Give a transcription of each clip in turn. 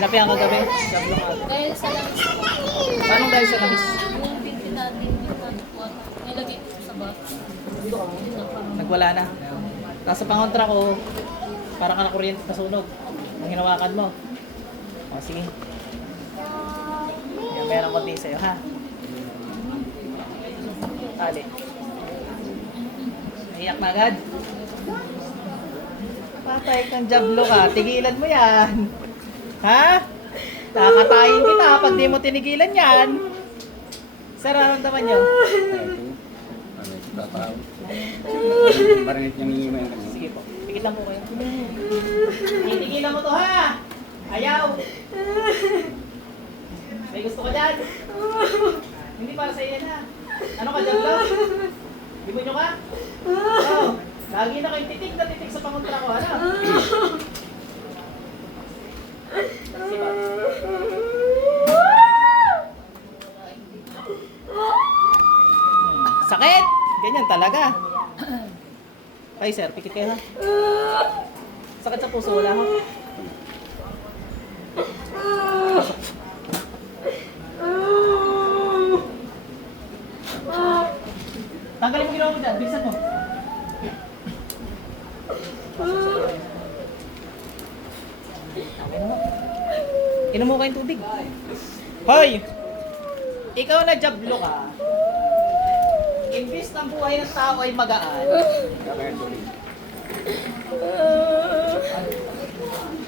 Sinapihan ka gabi. Jablong ako. Dahil sa langis ko. Paano dahil sa langis? Yung pinti natin, yung natutuwa. Nilagay ko sa bata. Yun na parang. Nagwala na. Tapos sa pangontra ko, parang ka na kuryente na sunog. Ang hinawakan mo. O, sige. Yan, meron ko din sa'yo, ha? Tali. Naiyak na agad. Patay kang jablo ka. Tigilan mo yan. Ha? Kakatayin kita pag di mo tinigilan yan. Sir, anong naman yun? Barinit niyang hihimay kami. Sige po. Pikit lang po kayo. Titigilan mo to, ha? Ayaw. May gusto ka dyan? Hindi para sa yan, ha? Ano ka, jablo? Di mo nyo ka? Oo. Lagi na kayong titig na titig sa pangontra ko, ano? Sige. Sakit! Ganyan talaga. Ay, sir, pikit kayo, ha? Sakit sa puso, wala ho. Tanggalin mo ginawa mo dyan, bilisan mo. Inom mo kayong tubig. Hoy! Ikaw na jablo ka. Imbis ng buhay ng tao ay magaan.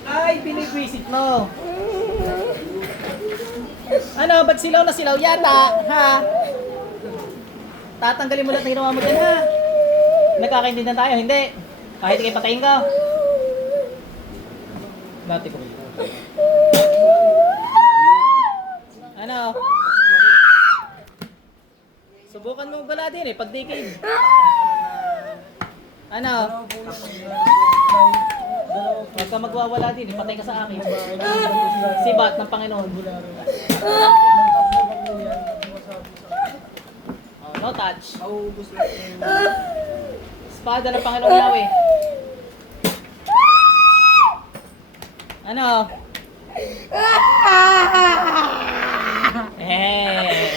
Ay, pinipwisit mo. Ano, ba't silaw na silaw yata? Ha? Tatanggalin mo lahat ng ginawa mo dyan, ha? Nagkakaintindihan tayo, hindi. Kahit ikay patayin ka. Dati ko. Ano? Subukan mo gala din eh, pag dikid. Ano? Huwag ka magwawala din eh, patay ka sa akin. Sibat ng Panginoon. Oh, no touch. Espada ng Panginoon Yahweh. Ano? Eh.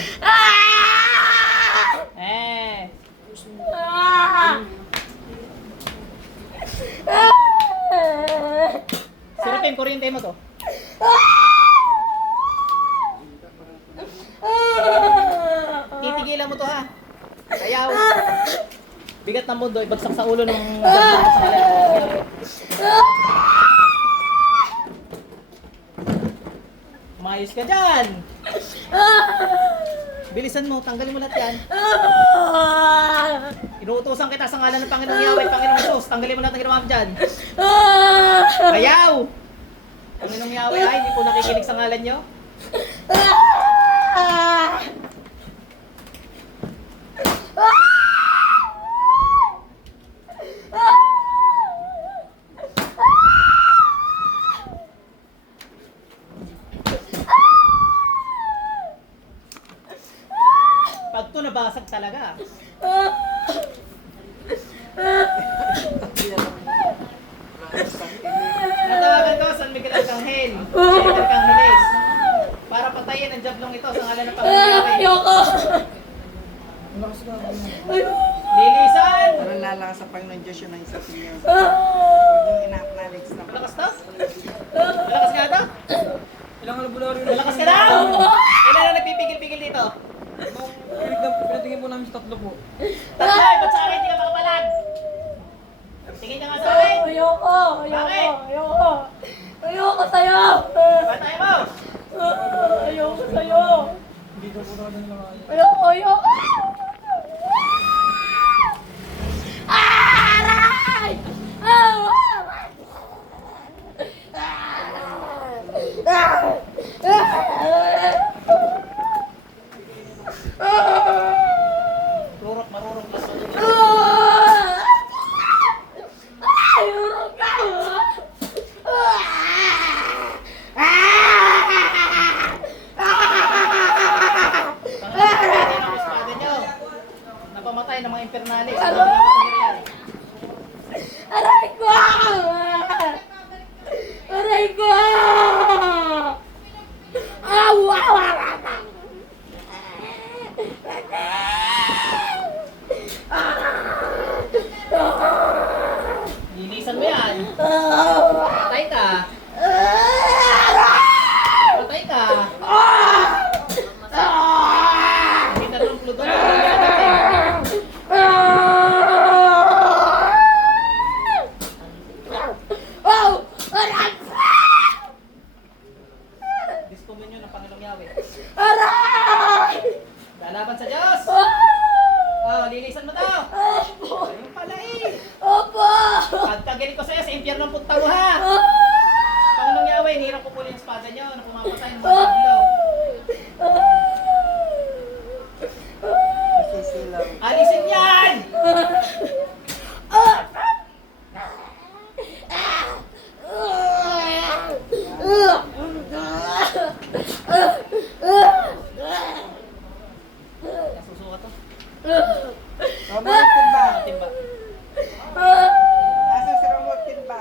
Sirapin, kuryente mo to. Titigilan mo to, ha? Ayaw. Bigat ng mundo, ibagsak sa ulo ng jablo sa kanya. Mayos ka dyan. Bilisan mo, tanggalin mo lahat yan. Inuutosan kita sa ngalan ng Panginoong Yahweh, Panginoong Diyos. Tanggalin mo lahat ng ginawa mo dyan. Ayaw! Panginoong Yahweh, ay, hindi po nakikinig sa ngalan nyo. Pag to nabasag talaga. Natawagan ko San Miguel Arcangel, Miguel Arcangeles, para patayin ang jablong ito sa ngalan ng Panginoon Yahweh. Ayoko! Lilisan! Parang lalakas sa Panginoon Diyos yun ang isa niyo. Huwag yung ina-acknowledge na. Malakas to? Malakas ka ito? Ilang albularyo na. Malakas ka daw! Ilan na nagpipigil-pigil dito? Pinatingin po namin sa tatlo po. Tatlo, ba't sa akin hindi ka makapalag? Tingin ka nga sa akin! Ayoko! Bakit? Ayoko! Ayoko sa'yo! Patay mo! Ayoko sa'yo! Hindi daw po natin nila kaya. Ayoko! Ayoko! Aray! Rurok, marurok lang. Napamatay ng mga impernalis. Aray ko! Aray ko! Subukan mo ha! Panginoong Yahweh, hirap ko puli yung espada niyo na pumapatay ng mga diablo. Masisilaw. Alisin yan! Nasusuka to. Remote timba. Timba. Nasa si remote timba.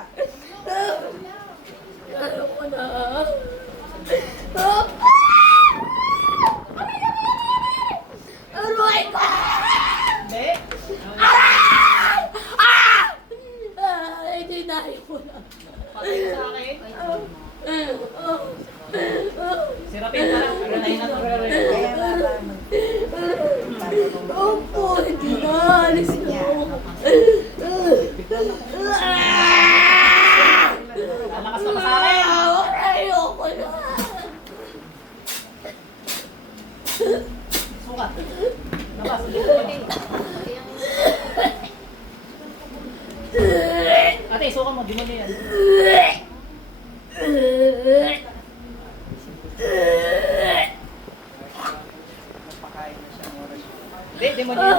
Hindi. Patay ka sa akin. Sirapin ka lang. Pagkanahin na to. Kaya nalaman. Lalakas ka pa sa akin. Sukat. Labas. Ate, suka mo. Di mo na yan. Napakain na siya ng oras. Hindi, di mo na yan.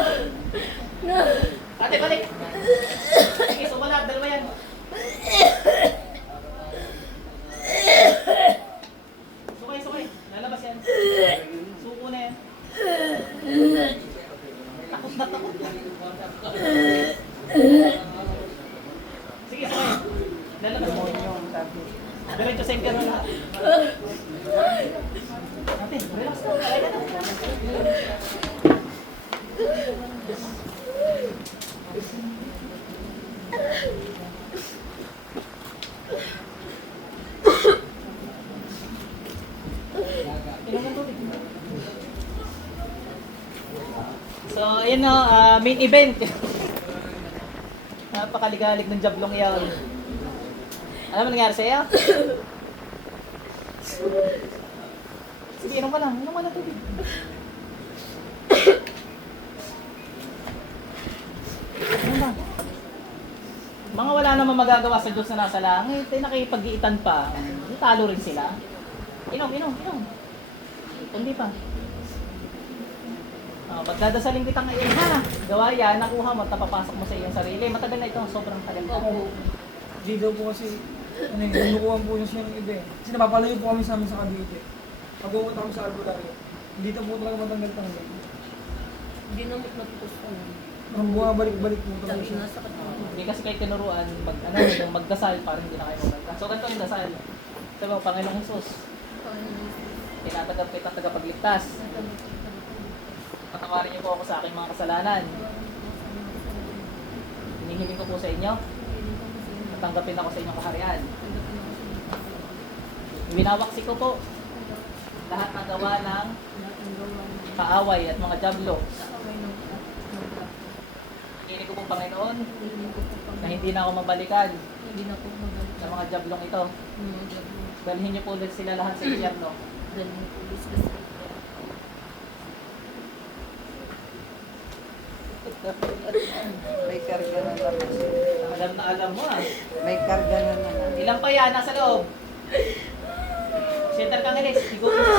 Ate, balik. Sige, sumalat. Dalawa yan. Sukay, sukay. Lalabas yan. Suko na yan. Takot na takot. Sige, sukay. Lalabas mo. Yung sabi. Diretso sa impyerno na. Ate, relax na. Alay ka na. Inom ng tubig. So, ayun na, main event. Napakaligalig ng jablong iyan. Alam mo nangyari sa'yo? Sige, inom ka lang. Inom ka lang tubig. Inom ka. Mga wala naman magagawa sa Diyos na nasa langit, eh nakipag-iitan pa. Talo rin sila. Inom, inom, inom. Hindi pa. Pagdadasalin kita ngayon ha. Gawa yan, nakuha mo, tapapasok mo sa iyong sarili. Matagal na ito, sobrang tagal na. Hindi daw po kasi, ano yun, nanukuhan po niya siya ng iba eh. Kasi napapalayo po kami sa amin sa Cavite. Pag pumunta kami sa albularyo, dito po talaga matanggal-tanggal. Hindi na matapos ko. Ang bumabalik-balik po talaga Sabi siya. na sa katawang. Hindi kasi kayo tinuruan, yung magdasal, parang hindi na kayo magdasal. So, ganito ang dasal. Sabi mo, Panginoong Jesus, tinatanggap kita tagapagligtas. Patawarin niyo po ako sa aking mga kasalanan. Hinihiling ko po sa inyo, natanggapin ako sa inyong kaharian. Winawaksi ko po lahat ng gawa ng kaaway at mga jablo. Hinihiling ko po, Panginoon, na hindi na ako mabalikan Hindi na po magalit. sa mga jablong ito. Dalhin niyo po ulit sila lahat sa impyerno. Dahil yung pulis kasi. May karga na naman siya. Alam na alam mo ah. May karga na naman. Ilan pa yan? Nasa loob. Center kang ilis. Higutin sa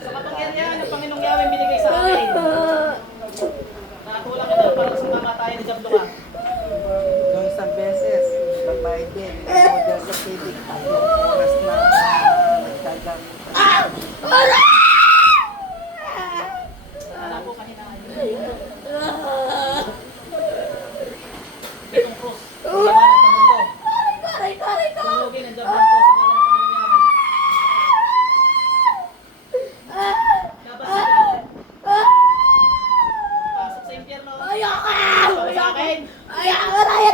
sa kapangyarihan ng Panginoong Yahweh binigay sa akin. Nakatulak ka na para sa kamatayan ni Jablo ka. Noong isang beses, babae din. Ako dyan sa pilig. Yung oras na nagtagamit. Alam ko kanina. Itong krus. Liwanag ng mundo. Tulugin ang Jablo to sa ngalan ng Panginoong Yahweh. Labas sila. Pasok sa impyerno. Pasok sa akin.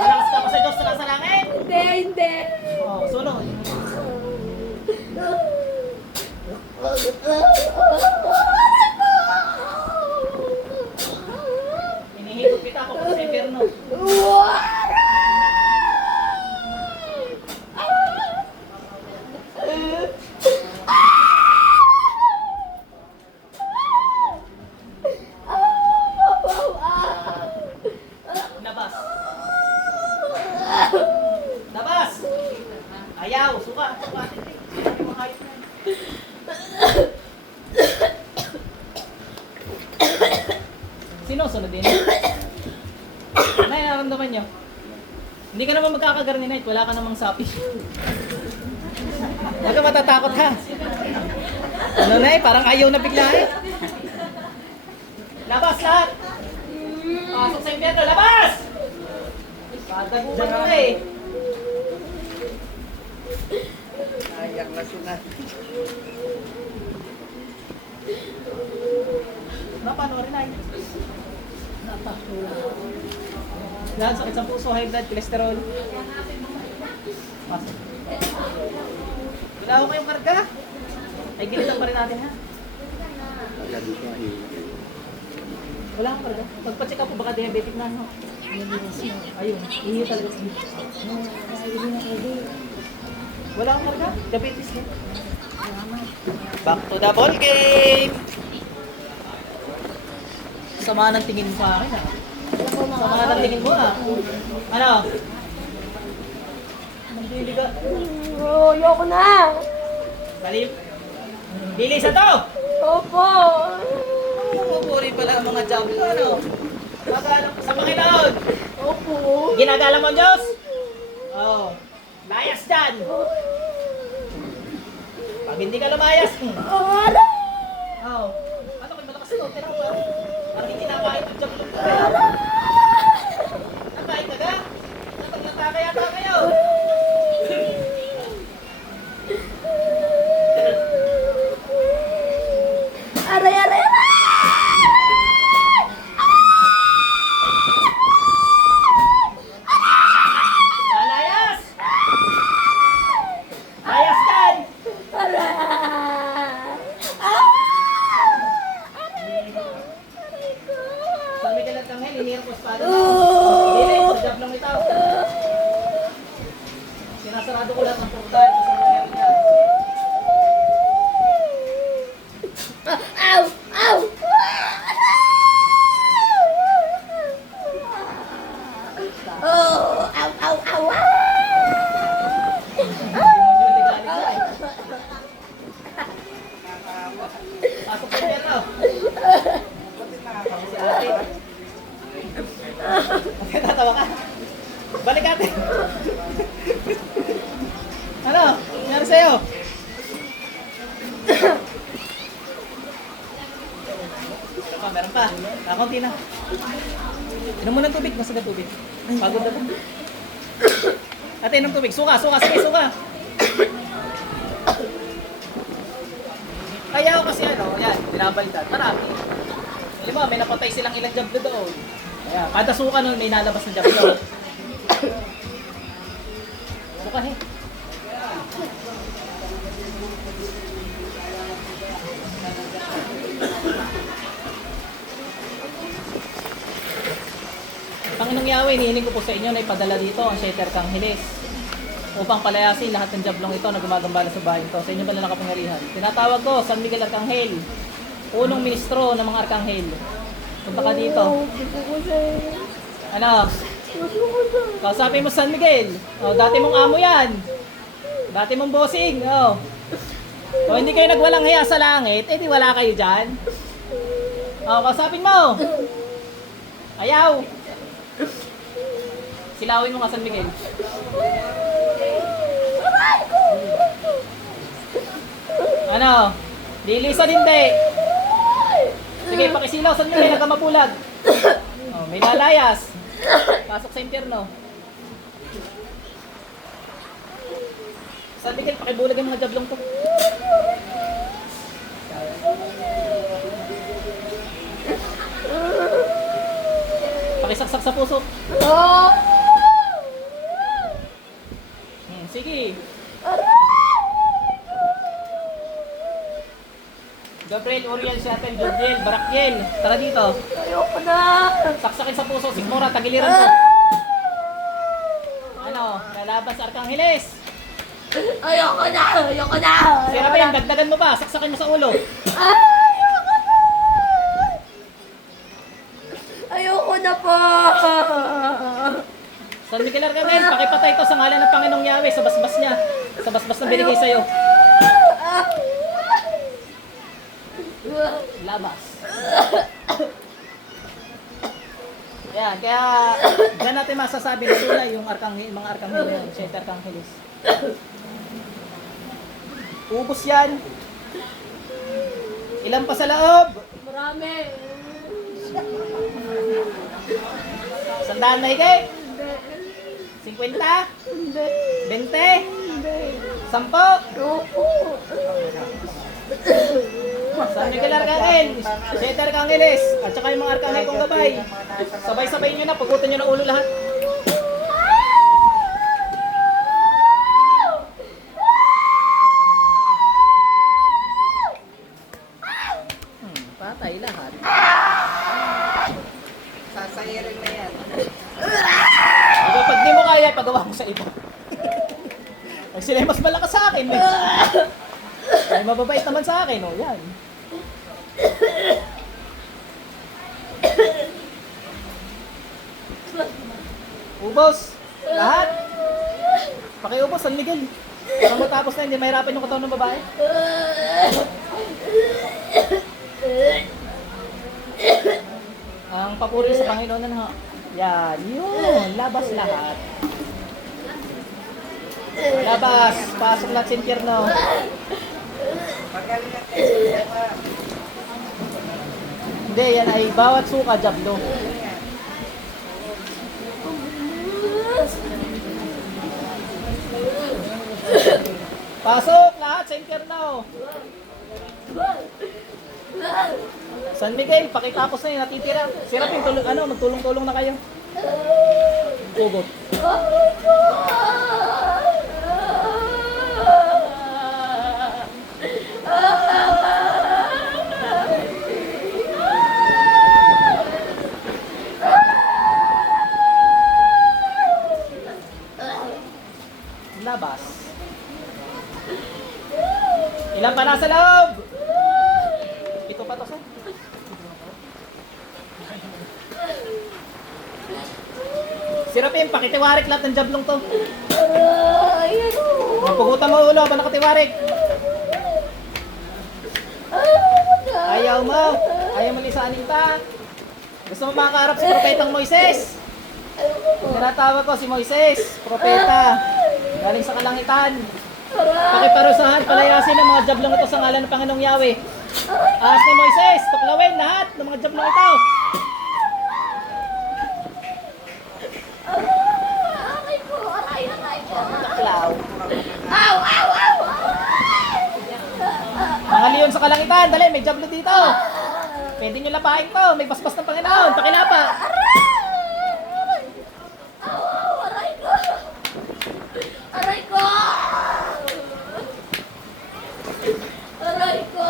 Malakas ka pa sa Diyos na nasa langit. Oh, sunod. Hinihigop kita ako sa impyerno. Ayaw, suka, suka. Hindi mo kahit na. Sino sunod din? Ano yung naramdaman nyo? Hindi ka naman magkakagarninite, wala ka namang sapi. Huwag ka matatakot ha. Ano na eh, parang ayaw na bigla eh. Labas lahat! Pasok sa impyerno, labas! Padagupan mo na eh. Sayang na sila. Napanoorin na yun. Lahat sakit sa puso, high blood, cholesterol. Pasok. Wala ako kayong karga. Ay, gilitan pa rin natin ha. Wala akong karga. Pagpa-check up po, baka diabetic na. No? Ayun, ihi talaga sa ihi. Wala akong karga. Diabetes din. Back to the ball game! Sama ng tingin mo sa akin ha. Sama ng tingin mo ha. Ano? Nagdili ka. Ayoko na! Salim. Bilis na to! Opo! Pupuri pala ang mga job ko, ano? Magalang sa Panginoon! Opo! Ginagala mo ang Diyos? Oo. Oh. Layas dyan! Pag hindi ka lumayas, Oo. Oh. Ano kung malakas ito? Tira pa. Parang hindi nakakait ang job ko. Nakakait ka ga? Nataglataka kayo! Aray, aray, aray! Lalayas! Layas dyan! Aray! Sabi ka lang tanghel, hinirap ko espada na. Dili, sa job lang ito. Sinasarado ko lahat ng portal sa nangyari niya. Ow! Ow! Oh! Ow! Ow! Ow! Pasok sa perno. Si ate. Bakit tatawa ka? Balik ate. Ano? Nangyari sa'yo? Meron pa. Kakunti na. Inom mo ng tubig. Masagad tubig. Pagod na to. Ate, inom tubig. Suka, suka. Sige, suka. Kaya ako kasi ano, yan, binabaliktad. Marami. Alam mo, may napatay silang ilang jablo doon. Kaya, kada suka nun, may nalabas na jablo. Suka eh. Panginoong Yahweh, hinihiling ko po sa inyo na ipadala dito ang Sheter Kanghilis upang palayasin lahat ng jablong ito na gumagambala sa bahay ito. Sa inyo ba na nakapangyarihan? Tinatawag ko, San Miguel Arkanghel, unong ministro ng mga Arkanghel. Punta ka dito. Ano? Kausapin mo San Miguel. Oh, dati mong amo yan. Dati mong bossing. Oh. Kung hindi kayo nagwalang hiya sa langit, eh di wala kayo dyan. Oh, kausapin mo. Ayaw. Silawin mo nga San Miguel. Ano? Lilisan hindi. Sige, pakisilaw San Miguel, nagkamapulag. Oh, may lalayas. Pasok sa impyerno. San Miguel, pakibulag yung mga jablong to. Pakisaksak sa puso. Sige. Gabriel, Uriel, Shatel, Jodiel, Barakiel. Tara dito. Ayoko na! Saksakin sa puso, Sigmura, tagiliran ko. Ano, lalaban sa Arkangheles. Ayoko na! Ayoko na! Serapin, dagdagan mo pa, saksakin mo sa ulo. Ayoko na! Ayoko na po! San Miguel Arcangel, pakipatay to sa ngalan ng Panginoong Yahweh sa basbas niya. Sa basbas na binigay sa'yo. Labas. Yan, kaya dyan natin masasabi na tunay yung mga arkanghel na yun, 7 arkangelis. Ubus yan. Ilan pa sa loob? Marami. 100 na higit? Hindi. 50? Hindi. 20? Hindi. 10? Opo. San Miguel Arcangel, 7 Arcangeles, at saka yung mga Arcangel kong gabay. Sabay-sabay nyo na, pagutan nyo ng ulo lahat. Patay lahat. Sasayirin na yan. Ako, pag di mo kaya, pagawa mo sa iba. Pag sila mas malakas sa akin, eh. Ay, mababait naman sa akin, oh, yan. Ubos! Lahat! Pakiubos, San Miguel. Para matapos na, hindi mahirapan yung katawan ng babae. Ang papuri sa Panginoon na yan, yun, labas lahat. Labas, pasok lahat sa impyerno. Magaling ang sistema. Hindi, yan ay bawat suka, jablo. Pasok lahat sa impyerno. San Miguel, pakitapos na yung natitira. Sirapin, magtulong-tulong na kayo. Ugot. Labas. Ilan pa nasa loob? Ito pa to, sir. Sirapin, pakitiwarik lahat ng jablong to. Mapugutan mo ulo, ba nakatiwarik? Ayaw mo. Ayaw mo lisanin pa. Gusto mo makaharap si Propetang Moises? Tinatawag ko si Moises, propeta. Galing sa kalangitan. Pakiparusahan, palayasin ang mga jablong ito sa ngalan ng Panginoong Yahweh. Ahas ni Moises, tuklawin lahat ng mga jablong ito. Tuklaw. Mga leon sa kalangitan, dali, may jablo dito. Pwede nyo lapain to, may basbas ng Panginoon, pakilapa. Aray ko! Aray ko!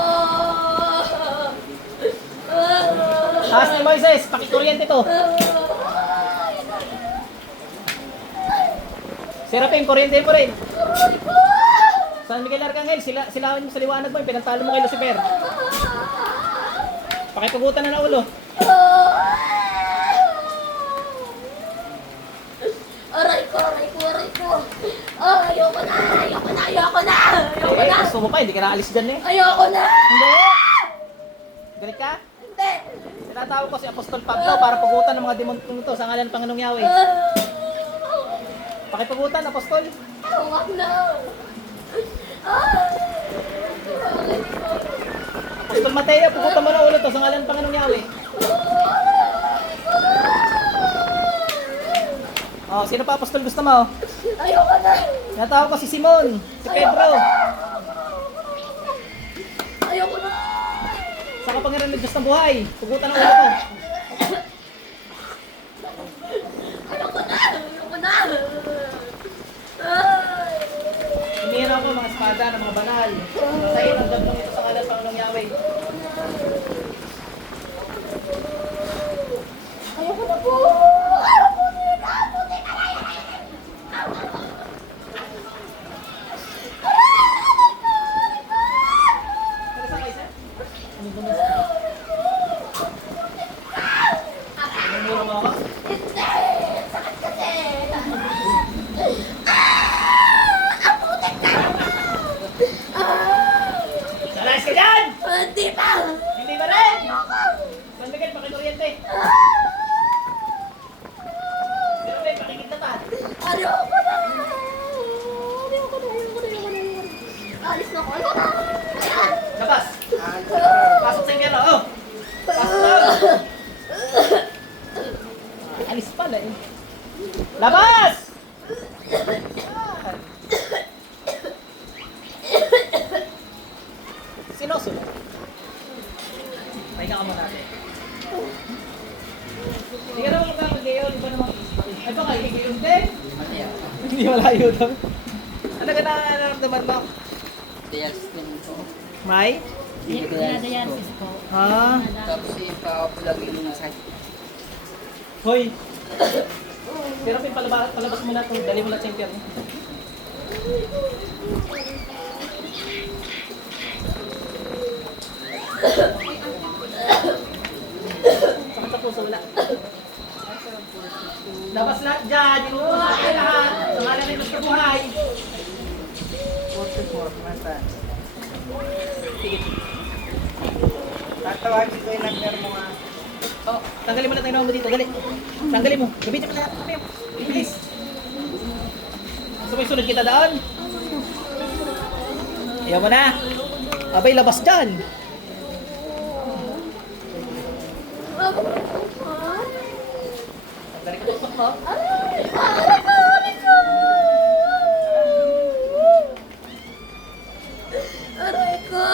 Ahas ni Moises, pakikuryente to. Serapin, kuryente mo rin. San Miguel Arcangel, silawan mo sa liwanag mo, yung pinantalo mo kay Lucifer. Pakipagutan na ulo. Aray ko, aray ko, aray ko. Ayoko na, ayoko na, ayoko na. Ayoko Eh, na. gusto mo pa, hindi ka naalis dyan eh. Ayoko na. Hindi! Galit ka? Hindi. Tinatawag ko si Apostol Pablo para pagutan ng mga demonong ito sa ngalan ng Panginoong Yahweh. Pakipagutan, Apostol. Huwag na. Apostol Mateo, pagutan mo na ulo to sa ngalan ng Panginoong Yahweh. Oh, sino pa Apostol gusto mo? Ayoko na. Tinatawag ko si Simon, si Pedro. Ayoko na. Sa kapangyarihan ng Diyos ng buhay, pagutan ng ulo to. Ayoko na. Ayoko na. Hinihira ko mga espada ng mga banal. Masahin ang dablong ito sa ngalan ng Panginoong Yahweh. Ayoko na po. Pero sa kaisa? Ano ba na? Namumura mo ako? Hindi. Sakit kasi. Ang putik na. Labas! Sinusunod. Pahinga ka muna natin. Hindi ka naman magkakagayon, iba naman isip. Ay baka igayon din? Hindi malayo daw. Ano ka nararamdaman mo? May? Dialysis po. Ah, Tapos ipa-vlog yung sakit. hoy. Pero palabas mo na ito. Dali mo na sa impyerno. Sakit sa puso, wala. Labas lahat dyan. Inuutos natin lahat. Sa ngalan ng Diyos na buhay. 44, nasaan? Sige. Tatawagin ko yung number mo nga. Oh, tanggalin mo na tayo mo dito. Dali. Tanggalin mo. Gamitin mo lahat. Kami. Bilis. Gusto mo isunod kita doon? Ayaw mo na. Abay, labas dyan. Tanggalin ko ito. Aray ko!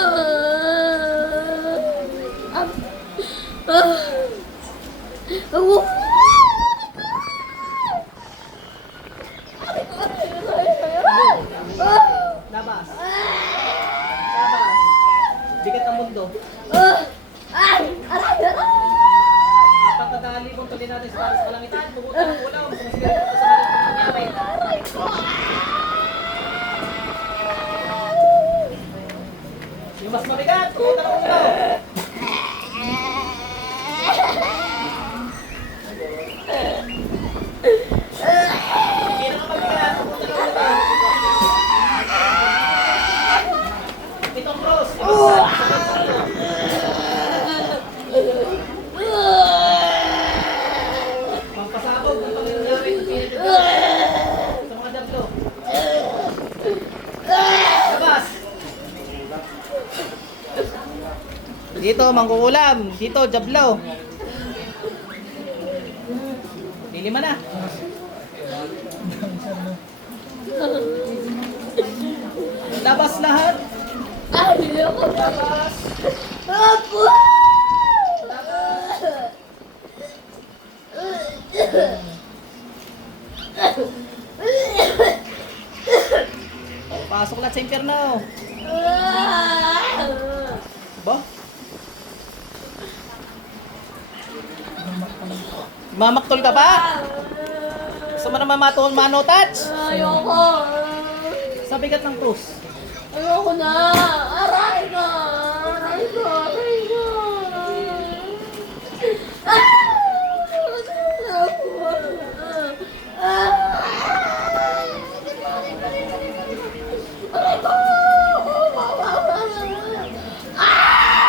Labas. Labas. Bigat ang mundo. Ay! Aray! Aray! Apat na dali mong tuloy natin sa paras kalangitan. Pumunta ng ulaw. Sumasigara ka sa halang pangyayari. Aray ko! Yung mas mabigat. Pumunta ng ulaw. Hindi na mabigat. Pumunta ng ulaw. Itong cross. Pampasabog ng pangyayari. Sa mga dablo. Labas. Dito, mangkukulam. Dito, jablo. Pili mo na. Labas lahat. Ay! Ayoko! Labas. Apo! Pasok lahat sa impyerno. Ba? Mamaktol ka pa? Gusto mo naman mano touch? Ayoko! Sa bigat ng krus. Ayoko na! Aray ko! Aray ko! Aray ko! Aray ko!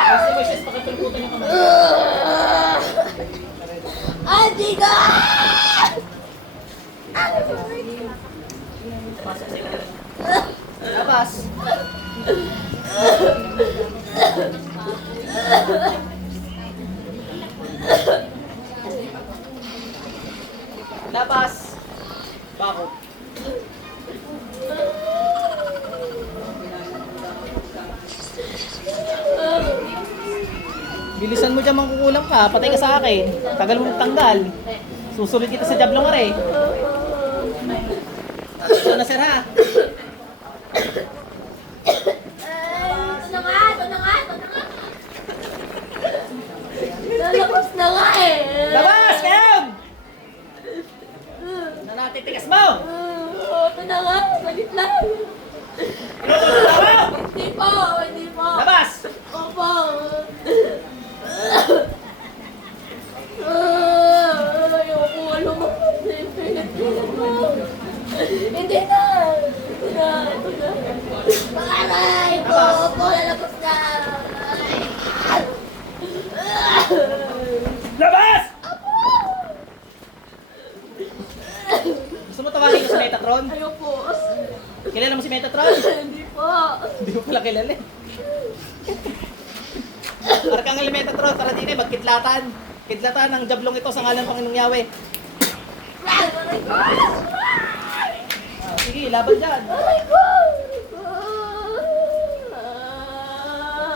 Kasi Moises, pakitulputan yung kamay. Adiga! Pasok sa ilalim. Labas. Labas. Bakit? Bilisan mo dyan, mangkukulam ka. Patay ka sa akin. Tagal mo tanggal. Susunod kita sa jablong are. Ito na sir ha. Ito na nga! Ito na nga! Ito na nga! Lalabas na nga eh! Labas! Kayam! Na natitigas mo! Ito na nga! Salit lang! Inutuloy mo! Hindi po! Hindi po! Labas! Opo! Ayoko, lumabas na yung pilit-pilit mo. Hindi na! Ito na! Ito na! Aray ko! Opo, lalabas na! Labas! Gusto mo tawagin ko si Metatron? Ayoko! Kilala mo si Metatron? Hindi po! Hindi ko pala kilala eh. Arkangel Metatron, tara din eh, magkidlatan. Kidlatan ang jablong ito sa ngalan ng Panginoong Yahweh. Aray ko! Sige, laban dyan. Aray ko!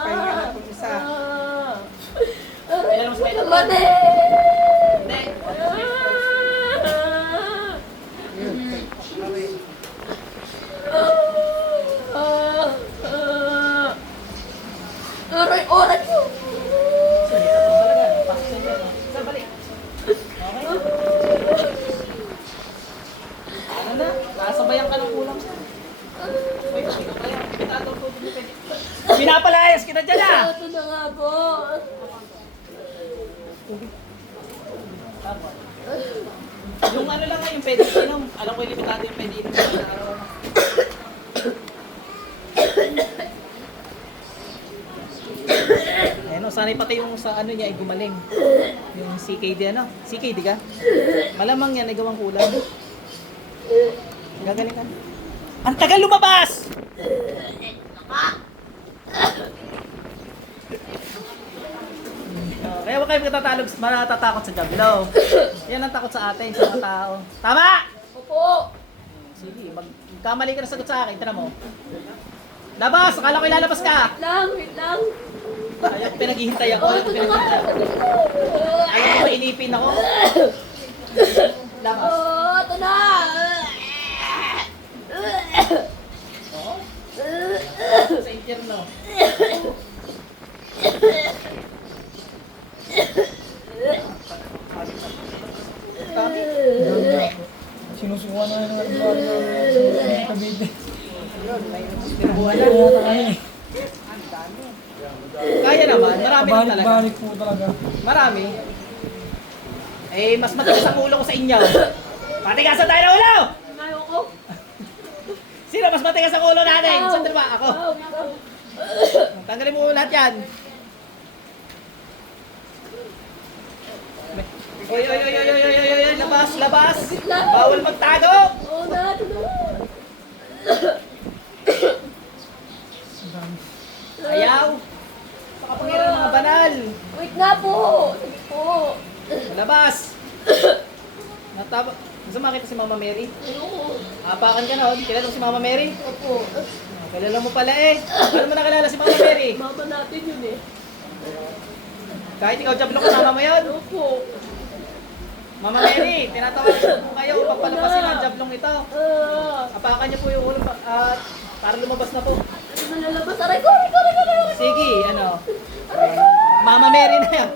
Pahinga na itong isa. Aray Kailan mo sa kailan? Mali! Hindi. Aray, oray ko! Sige, tapos talaga. Pasok sa inyo. Isa, balik. Okay. Ano na? Kasabayan ka ng kulang siya. Uy, ikaw kaya. Itatong tubig mo pwede. Pinapalayas kita dyan ah! Ito na nga po. Tapos. Yung ano lang nga, yung pwede inom. Alam ko yung limitado yung pwede inom. Sa araw na. Ayun, sana'y pati yung sa ano niya ay gumaling. Yung CKD ano? CKD ka? Malamang yan ay gawang kulang. Gagaling ka. Ang tagal lumabas! Kaya huwag kayo matatakot sa Jablo. Yan ang takot sa atin, sa mga tao. Tama! Opo. Sige, magkamali ka na sagot sa akin. Tira mo. Labas! Akala ko ilalabas ka! Wait lang. Ayaw ko pinaghihintay ako. Ayaw ko pinaghihintay ako. Ayaw ko mainipin ako. Labas. Ito na. Oo. Sa interno. Kami. Sinusukuhan na ng arbuan na Cavite. Tinubuhan na. Kaya kami. Kaya naman. Marami lang talaga. Balik po talaga. Marami. Eh, mas matigas ang ulo ko sa inyo. Matigasan tayo ng ulo! Ayoko. Sino mas matigas ang ulo natin? Saan ba? Ako. Tanggalin mo lahat yan. Oy, oy, oy, oy, oy, oy, oy, oy, labas, labas. Bawal magtago. Oo na, ito na. Ang dami. Ayaw. Pakapangiran ng mga banal. Wait nga po. Sige po. Labas. Natapa. Gusto makita si Mama Mary? Ayoko. Apakan ka noon. Kilala mo si Mama Mary? Opo. Kilala mo pala eh. Paano mo nakilala si Mama Mary? Mama natin yun eh. Kahit ikaw Jablo ko, mama mo yun. Opo. Mama Mary, tinatawag po kayo upang palabasin ang jablong ito. Apakan niyo po yung ulo at para lumabas na po. Ano na lalabas? Aray ko, aray ko, aray ko, aray ko. Sige, ano? Mama Mary na yan.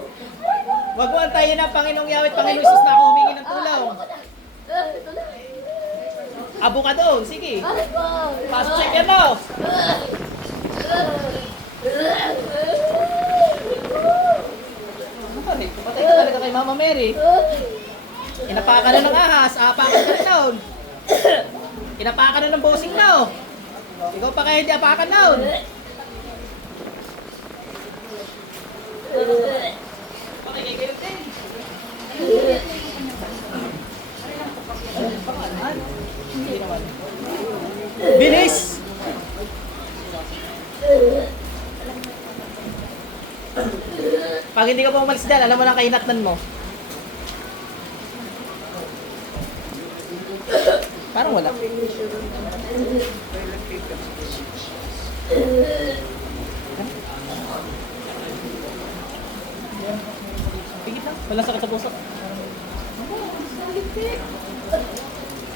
Huwag mo antayin ang Panginoong Yahweh at Panginoong Jesus na ako humingi ng tulong. Ito na. Abo ka doon, sige. Aray ko. Pasok sa impyerno. Ano pa rin? Patay ka talaga kay Mama Mary. Inapakan na ng ahas, apakan ka rin doon. Inapakan na ng bossing na. Ikaw pa kaya hindi apakan doon. Pakikigilid din. Hindi naman. Bilis! Pag hindi ka pa umalis dyan, alam mo na kainatnan mo. Parang wala. Pigit lang. Wala sakit sa puso.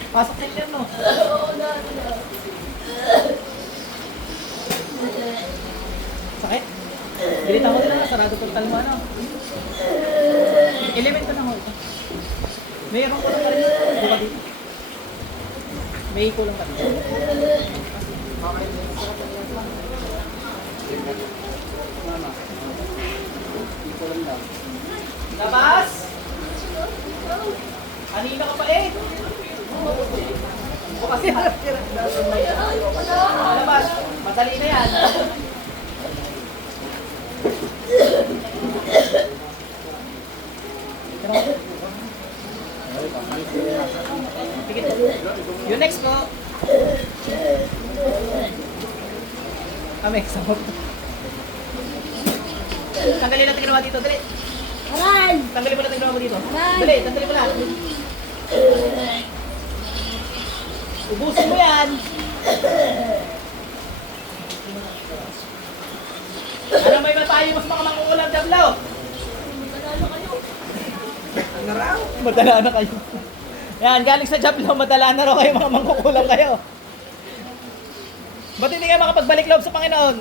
Pasok sa interno. Sakit? Bilitan mo din na. Sarado total mo ano. Elemento na ho ito. Mayroon ko lang ka rin. Buka dito. May kulang ka dito. Labas! Kanina ka pa eh! Bukas yan! Labas! Madali na yan! Tigit. Yung next ko. Kami, sabot. Tanggalin natin ginawa dito, dali. Aray! Tanggalin mo natin ginawa mo dito. Aray! Dali, tanggalin mo lahat. Ubusin mo yan. Ano may matayo mas mga mangungulang dablo? Ano raw? Madala na kayo. Yan, galing sa Jablo, madala na raw kayo mga mangkukulam kayo. Ba't hindi kayo makapagbalik loob sa Panginoon?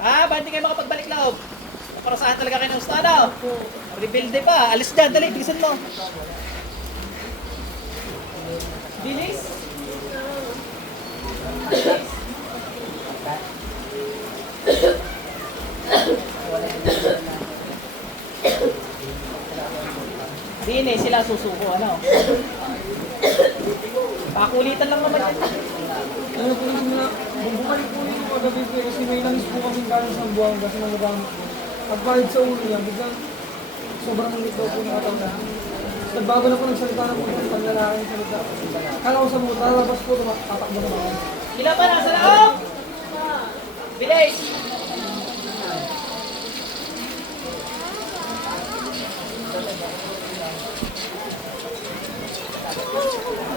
Ba't hindi kayo makapagbalik loob? Para saan talaga kayo ng gusto, ano? Rebuild day pa. Alis dyan, dali, bilisan mo. Bilis? Dine, sila susuko, ano? Pakulitan lang naman yan. Ano po yung simula, bumalik po yung kagabi po kasi may langis po kami galing sa buwang kasi nagagamit po. Pagpahid sa ulo niya, biglang sobrang ulit daw po nakataw na. Nagbago na po nagsalita na po yung paglalaki ng salita. Kala ko sa mga lalabas po, tatakbo na ako. Sila pa nasa loob? Bilis!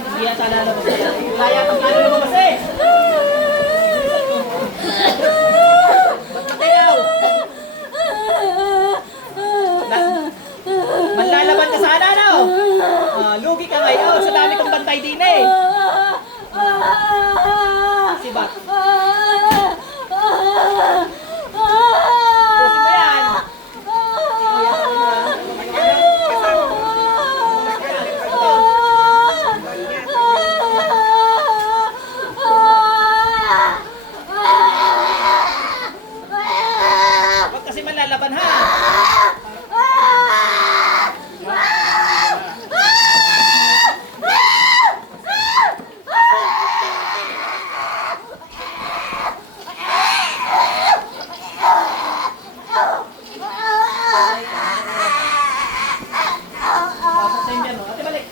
Hindi yata lalabas. Wala yata paano lumabas eh! Ba't matinaw? Manlalaban ka sana, no? Lugi ka ngayon sa dami kong bantay din eh. Si Bat. Pusin mo yan. Huwag kasi manlalaban ha. Pasok sa inyo, no? Ate, balik.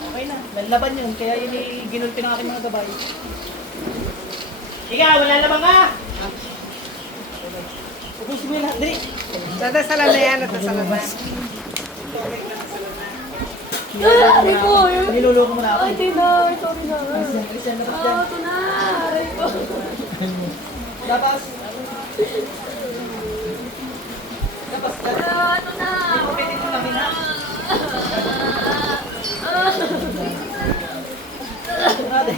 Okay na. Lalaban yun. Kaya yun ginulpi ng aking mga gabay. Ikaw, wala labang ka! Ubus mo yun lahat. Dali. Nadasalan na yan, nadasalan na. Aray ko! Niluloko mo na ako. Ay, Tina! Sorry na. Christian, labas dyan. Ito na! Aray ko! Labas. Labas dyan. Ito na! Pwede mo namin ha. Ate.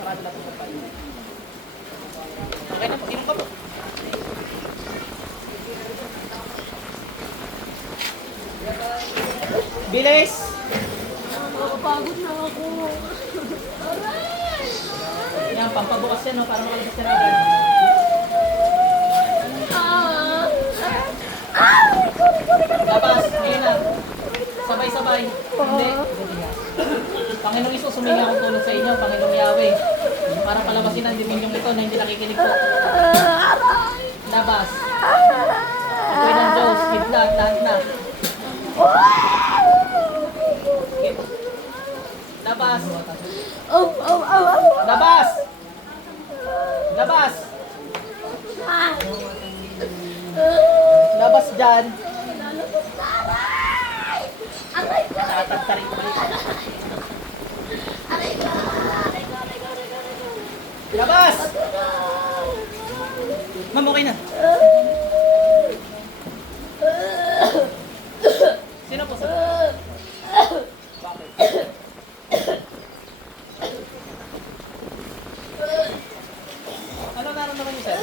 Sarado na po sa payo. Okay na po, inom ka po. Bilis! Nakakapagod na ako. Aray! Yan, pampabukas yan, no, para makalabas sa natin. Labas, ngayon na. Sabay-sabay. Hindi. Panginoong Isus, humingi akong tulong sa inyo, Panginoong Yahweh. Para palabasin ang deminyong ito na hindi nakikinig po. Labas. Ako'y ng Diyos, hidlat, lahat na. Okay. Labas. Labas! Labas! Labas dyan. Aray ko! Tatagtarin ko balik. Aray ko! Labas! Ma'am, okay na. Sino po sa? Bakit? Ano nararamdaman niyo, sir?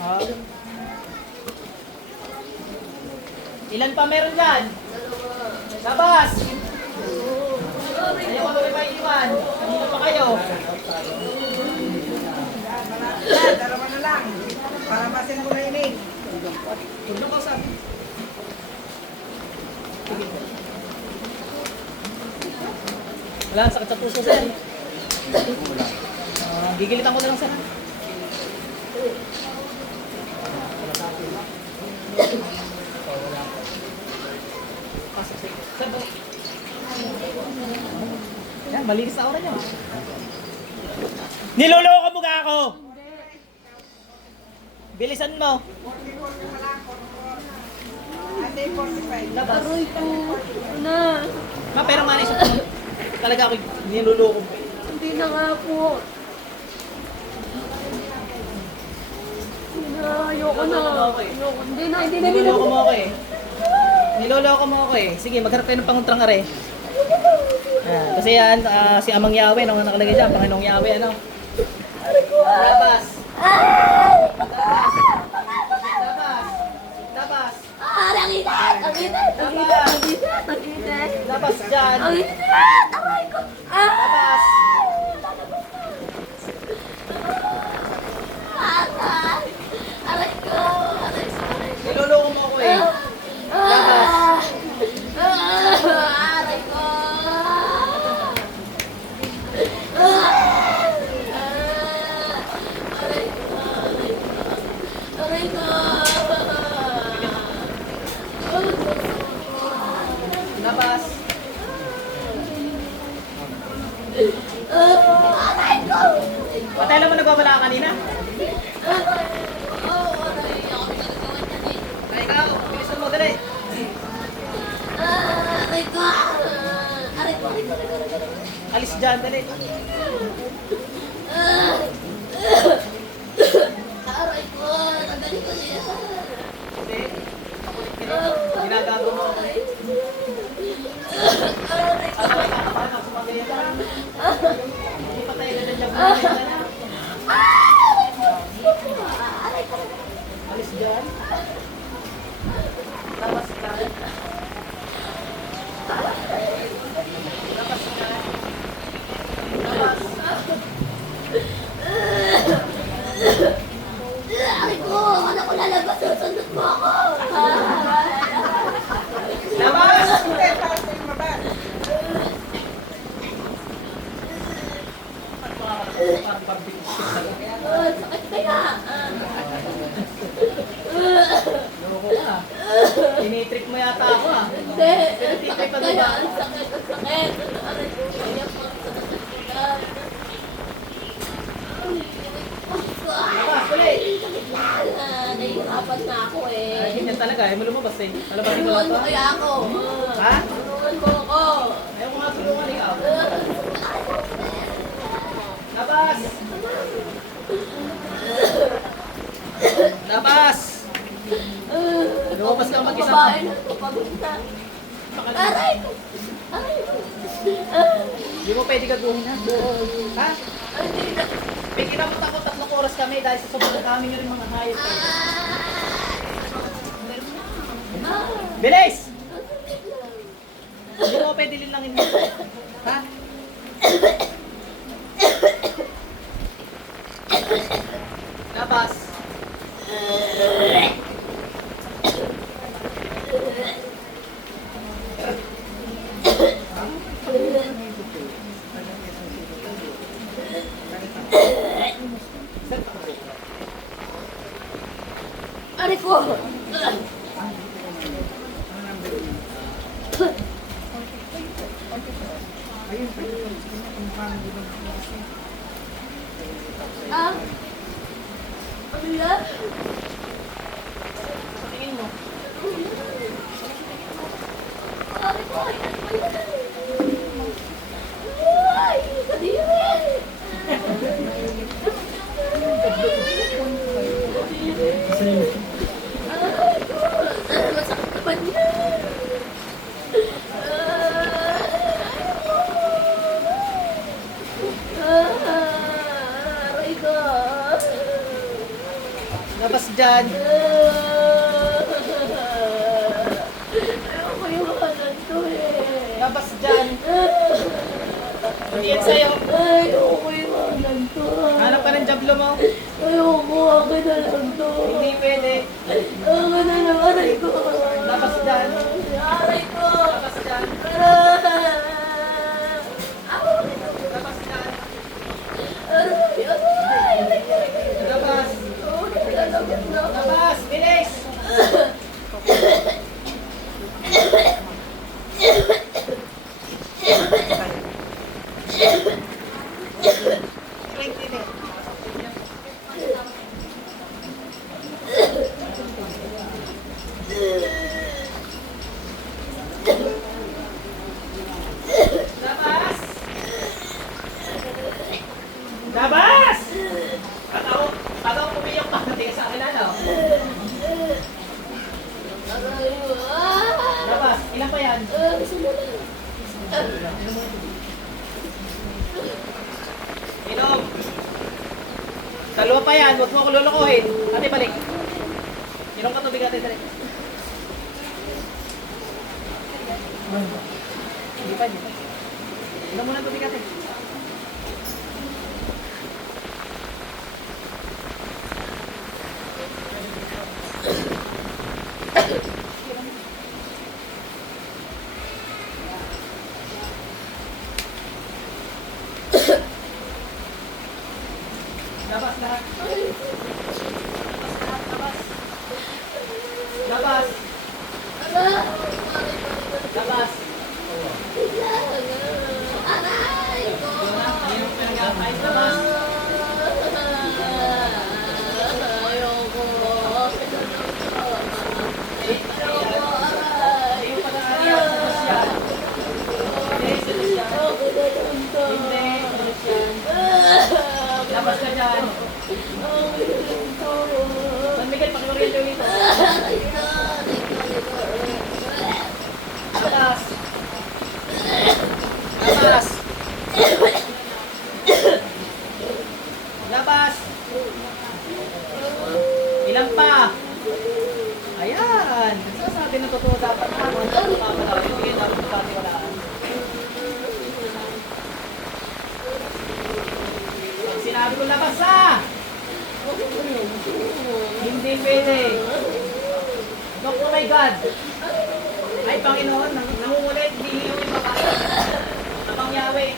Ah. Ilan pa meron dyan? Labas! Ayaw ko kami maiiwan. Kanina pa kayo. Yan, dalawa na lang. Para masin mo na inig. Huwag na kausap. Wala, sakit sa puso, sir. Gigilitan ko na lang, sir. Pasok sa iyo. Sir, Yan, malinis na oras nyo. Niloloko mo ka ako! Bilisan mo. Labas. Aray ko. Na. Ma, pero nga naisip ko, talaga ako niloloko mo. Hindi na nga po. Hindi na, ayoko na. Ayoko. Hindi na. Niloloko mo ako eh. Niloloko mo ako eh. Sige, magharap kayo ng panguntrang are. Yan. Kasi yan, si Amang Yahweh, ano nakalagay dyan? Panginoong Yahweh, ano? Labas! Labas! Labas! Labas! Nakita! Nakita! Nakita! Nakita! Nakita! Labas dyan! Nakita! Aray ko! Labas! Aray ko! Aray ko! Niloloko mo ako eh. Labas! Aray ko! Aray ko! Labas! Aray ko! Patay lang mo nagwawala ka kanina? Ay, ikaw, bilisan mo, dali. Aray ko! Aray ko! Alis dyan, dali. Aray ko! Nadali ko niya. Hindi. Pakulit ka rin. Ginagago mo ako eh. Ano ka paano sumagay ka? Hindi pa tayo ganyan yung mga na. Aray ko! Alis dyan. Labas ka. Labas ka. Labas. Aray ko! Akala ko lalabas. Susundot mo ako. Labas! Parang barbecue talaga. Sakit kaya. Loko ka. Tinitrip mo yata ako ah. Hindi. Tinitrip Sakit pa kaya. ba? Ang sakit. Ang sakit. Aray ko. Kaya po. Labas, ulit! Nahihirapan na ako eh. Ay, ganyan talaga. Ayaw mo lumabas eh. Malabasin ko Tulungan lang mo to. kaya ako. Ha? Tulungan mo ako. Ayaw ko nga tulungan ikaw. Labas! Labas! Lumabas ka mag-isa. Babae na ito. Pagod na. Aray ko. Aray ko. Hindi mo pwede gaguhin ha? Ha? Hindi na. Bigyan mo ako 3 oras kami dahil sa sobrang dami nyo rin mga hayop. Bilis! Hindi mo pwede linlangin mo. Ha? Labas! Aray ko. Ah? Ano yan? Tingin mo. Aray ko. Ay, kadiri. Aray ko. Masakit naman yan. Aray ko. Labas dyan. Ayoko yung kanan to eh. Labas dyan. Hindi yan sa'yo. Ayoko yung kanan to. Hanap ka ng jablo mo. Ayoko, akin na lang to. Hindi pwede. Akin na lang, aray ko. Labas dyan. Aray ko. Labas dyan. Labas dyan. Aray, aray. Labas. Lalabas na ako. Labas. Bilis. Hindi. Labas! Labas! Pataw pumiyok pa. Tingin sa akin ano? Aray ko. Ah! Labas. Ilan pa yan? Sumula. Inom. Dalawa pa yan. Huwag mo ko lulukuhin. Ate, balik. Inom ka tubig, ate. Dali. Hindi pa, hindi pa. Inom muna tubig, ate. Labas lahat. Labas. Labas. Aray! Labas. Aray ko. Yun na. Ayun yung pinag-aapay. Labas. Ayoko. Ayun pag-aariyan. Labas yan. Hindi, labas yan. Hindi, labas yan. Labas ka dyan. San Miguel, pakioriento dito. Labas. Labas. Labas. Ilan pa? Ayan. Nagsasabi ng totoo dapat na. Ang totoo ka pala. Hindi dapat magkatiwalaan. Pag sinabi ko labas hindi pwede. Look, oh my God. Ay, Panginoon, nangungulit, hihiyong yung babae. Abang Yahweh.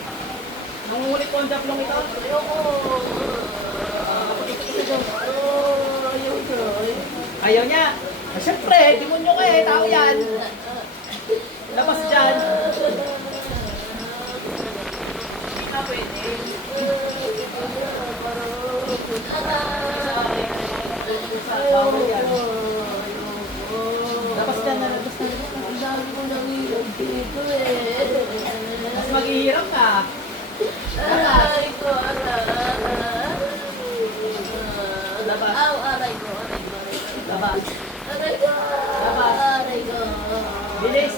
Nangungulit po ang daplong ito. Ayaw niya. Siyempre, demonyo ka eh, tao yan. Labas dyan. Hindi na pwede. Bawal yan. Labas dyan na, labas na. Ang dami ko nangilag dito eh. Mas maghihirap ka. Aray ko, aray. Labas. Aw, aray ko, aray ko, aray ko. Labas. Aray ko, Labas. aray ko. Bilis.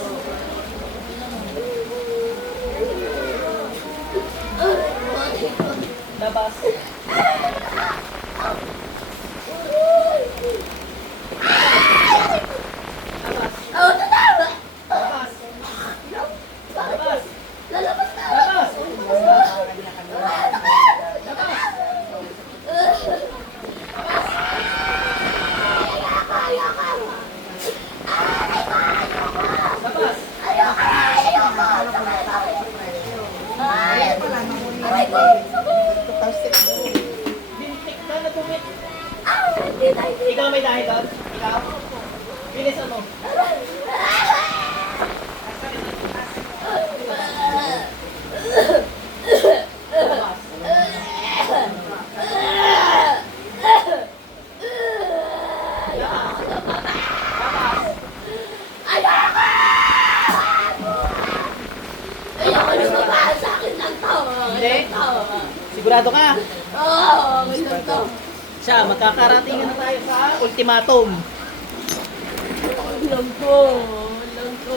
Aray ko, aray ko. Labas. Labas. Aw, tatawa! Labas. Labas. Lalabas na! Labas. Labas. Aray ko! Bintik ka na tumit. Hindi na, hindi Ikaw may dahil doon? Ikaw? Bilis ano? Labas. Labas. Ayoko na mabahal sa akin lang to. Hindi? Sigurado ka? Oo, okay lang to. Siya, magkakarating na tayo sa ultimatum. Lang ko, lang ko.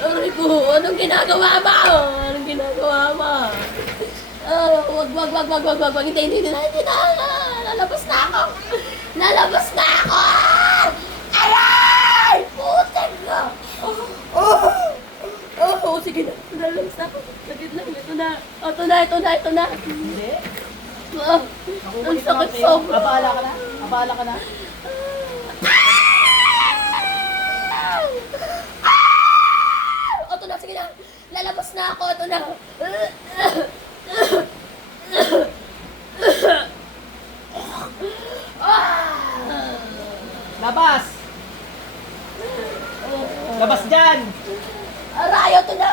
Aray ko, anong ginagawa mo? Anong ginagawa mo? Wag. Hindi na. Lalabas na ako. Lalabas na ako! Aray! Putik ka! Sige na. Lalabas na ako. Sagit lang. Ito na. Hindi? Ang Nakukulit sakit natin. sobra. Abala ka na? Abala ka na? Ito na, sige na. Lalabas na ako. Ito na. Labas! Labas dyan! Aray, ito na.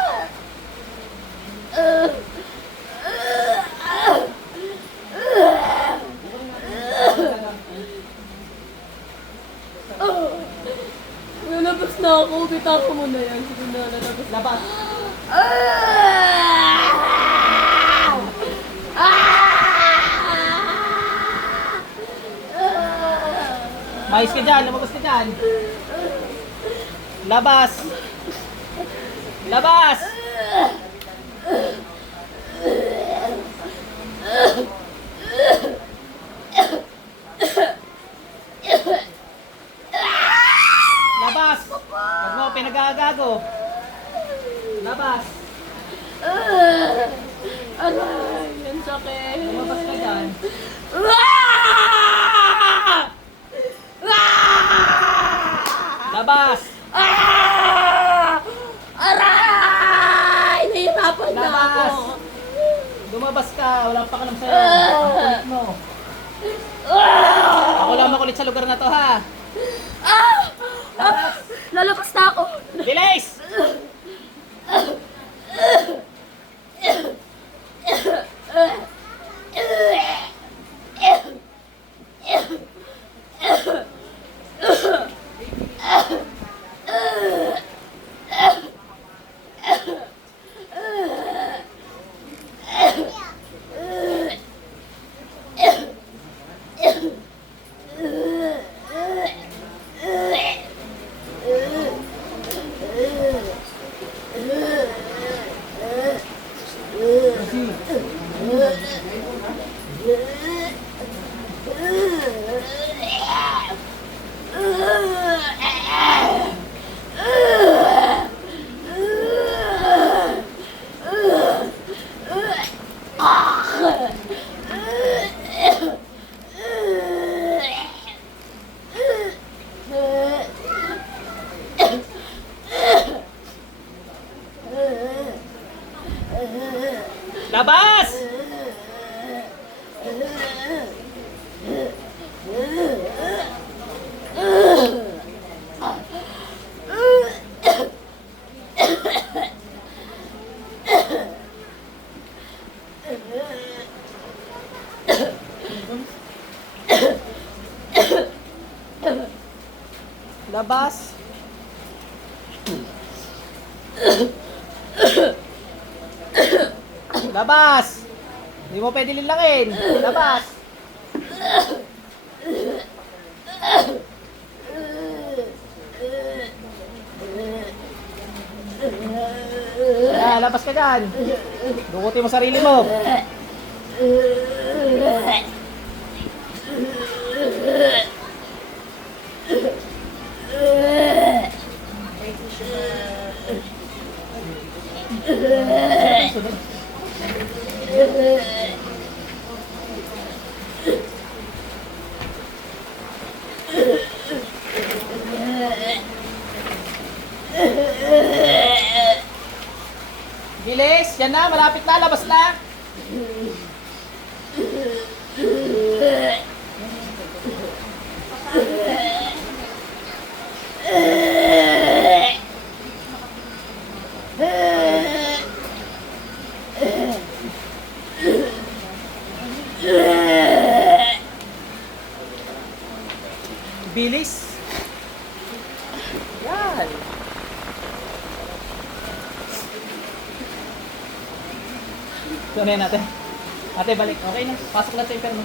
Naku, bitawan mo na yan. Sige na, lalabas. Labas. Mais ka dyan, lumabas ka dyan. Labas. Labas. Labas. Huwag mo pinag-aagago. Labas. Aray, ang sakit. Lumabas ka dyan. Labas. Aray! Nahihirapan na Labas. ako. Lumabas ka. Walang pakalam sa'yo. Ang kulit mo. Ako lang makulit sa lugar na to, ha? Labas. Lalabas na ako. Bilis! Labas! Labas! Labas! Hindi mo pwede lilangin. Labas! Labas ka dyan. Dukutin mo sarili mo. Bilis! Yan na, malapit na. Labas na. Bilis. Yan. Tunayin natin. Ate, balik. Okay na. Pasok na sa yung pen mo.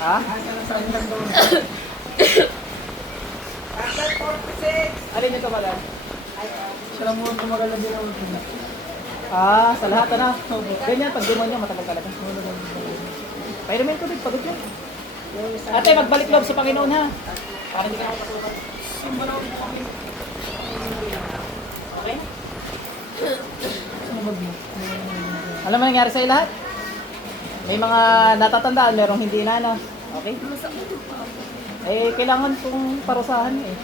Ha? Alin yung tumagal? Sila mo tumagal na din ako. Ah, sa lahat na. Ganyan, pag demonyo, matagal talaga. Pero may tubig, pagod yun. Ate, magbalik loob sa Panginoon, ha? Para hindi ka na mapasukan. Okay? Alam mo nangyari sa'yo lahat? May mga natatandaan, merong hindi na, no? Okay? Eh, kailangan kong parusahan eh.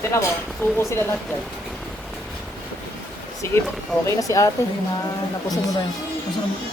Tignan mo, suko sila lahat dyan. Sige po, okay na si ate na napusin. Masarap.